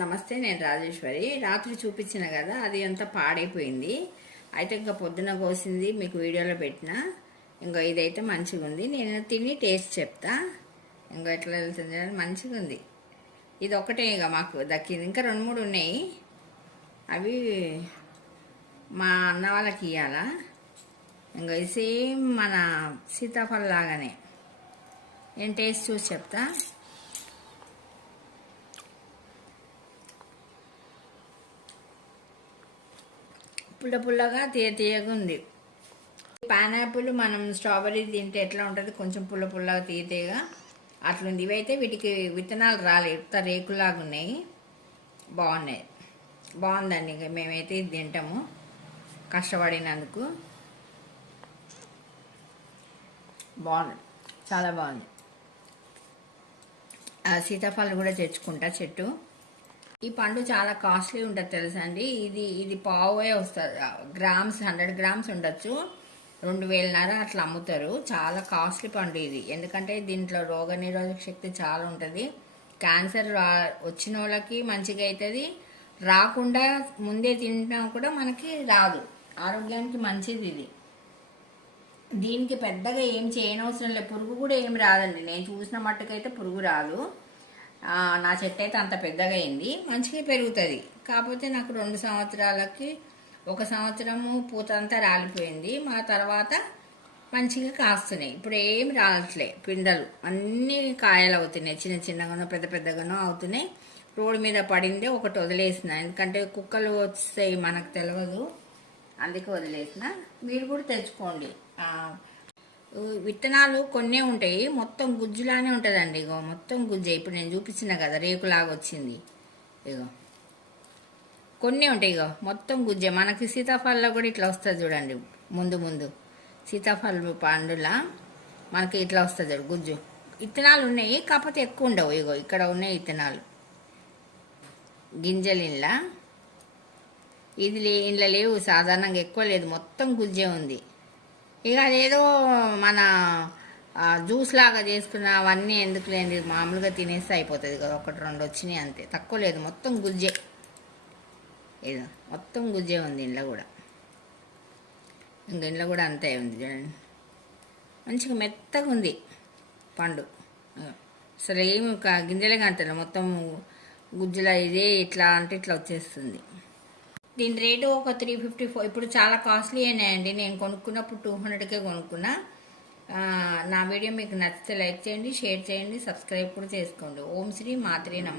నమస్తే, నేను రాజేశ్వరి. రాత్రి చూపించిన కదా, అది అంతా పాడైపోయింది. అయితే ఇంకా పొద్దున కోసింది మీకు వీడియోలో పెట్టిన. ఇంకా ఇదైతే మంచిగా ఉంది. నేను తిని టేస్ట్ చెప్తా. ఇంకా ఎట్లా వెళ్తుంది, మంచిగా ఉంది. ఇది ఒకటే ఇక మాకు దక్కింది. ఇంకా 2-3 ఉన్నాయి. అవి మా అన్న వాళ్ళకి ఇవ్వాలా. ఇంకా ఇది సేమ్ మన సీతాఫలం లాగానే. నేను టేస్ట్ చూసి చెప్తా. పుల్ల పుల్లగా తీయగా ఉంది. పైనాపిల్ మనం స్ట్రాబెర్రీ తింటే ఎట్లా ఉంటుంది, కొంచెం పుల్ల పుల్లగా తీయగా అట్లుంది. ఇవైతే వీటికి విత్తనాలు రాలేదు, రేకులాగా ఉన్నాయి. బాగుందండి. ఇంకా మేమైతే ఇది తింటాము కష్టపడినందుకు. బాగుంది, చాలా బాగుంది. సీతాఫలం కూడా తెచ్చుకుంటా చెట్టు. ఈ పండు చాలా కాస్ట్లీ ఉంటుంది తెలుసా అండి. ఇది పావే వస్తుంది. గ్రామ్స్ 100 గ్రామ్స్ ఉండొచ్చు. 2,500 అట్లా అమ్ముతారు. చాలా కాస్ట్లీ పండు ఇది. ఎందుకంటే దీంట్లో రోగనిరోధక శక్తి చాలా ఉంటుంది. క్యాన్సర్ వచ్చిన వాళ్ళకి మంచిగా అవుతుంది. రాకుండా ముందే తింటా కూడా మనకి రాదు. ఆరోగ్యానికి మంచిది ఇది. దీనికి పెద్దగా ఏం చేయనవసరం లేదు. పురుగు కూడా ఏం రాదండి. నేను చూసిన మట్టుకైతే పురుగు రాదు. నా చెట్టు అయితే అంత పెద్దగా అయింది, మంచిగా పెరుగుతుంది. కాకపోతే నాకు 2 సంవత్సరాలకి 1 సంవత్సరము పూత అంతా రాలిపోయింది. మా తర్వాత మంచిగా కాస్తున్నాయి. ఇప్పుడు ఏం రాలట్లే. పిందెలు అన్నీ కాయలు అవుతున్నాయి. చిన్న చిన్నగానో పెద్ద పెద్దగానో అవుతున్నాయి. రోడ్డు మీద పడిందే ఒకటి వదిలేసిన. ఎందుకంటే కుక్కలు వస్తాయి, మనకు తెలియదు, అందుకే వదిలేసిన. మీరు కూడా తెచ్చుకోండి. విత్తనాలు కొన్నే ఉంటాయి, మొత్తం గుజ్జులానే ఉంటుందండి. ఇగో మొత్తం గుజ్జే. ఇప్పుడు నేను చూపించిన కదా, రేకులాగా వచ్చింది. ఇగో కొన్నే ఉంటాయి. ఇగో మొత్తం గుజ్జే. మనకి సీతాఫలంలో కూడా ఇట్లా వస్తుంది చూడండి. ముందు సీతాఫలం పండులా మనకి ఇట్లా వస్తుంది గుజ్జు. విత్తనాలు ఉన్నాయి, కాకపోతే ఎక్కువ ఉండవు. ఇగో ఇక్కడ ఉన్నాయి విత్తనాలు, గింజలు ఇంట్లో. ఇంట్లో లేవు, సాధారణంగా ఎక్కువ లేదు, మొత్తం గుజ్జే ఉంది. ఇక అదేదో మన జ్యూస్ లాగా చేసుకున్న అవన్నీ ఎందుకు లేని, మామూలుగా తినేస్తే అయిపోతుంది కదా. 1-2 వచ్చినాయి అంతే, తక్కువ లేదు. మొత్తం గుజ్జే. ఏదో మొత్తం గుజ్జే ఉంది ఇంట్లో కూడా. ఇంక ఇంట్లో కూడా అంతే ఉంది చూడండి. మంచిగా మెత్తగా ఉంది పండు. అసలు ఏమి గింజలే కంటలేదు, మొత్తం గుజ్జులా. ఇదే ఇట్లా అంటే ఇట్లా వచ్చేస్తుంది. దీని రేటు ఒక 354. ఇప్పుడు చాలా కాస్ట్లీ అయినాయండి. నేను కొనుక్కున్నప్పుడు 200కే కొనుక్కున్నా. నా వీడియో మీకు నచ్చితే లైక్ చేయండి, షేర్ చేయండి, సబ్స్క్రైబ్ కూడా చేసుకోండి. ఓం శ్రీ మాత్రే నమః.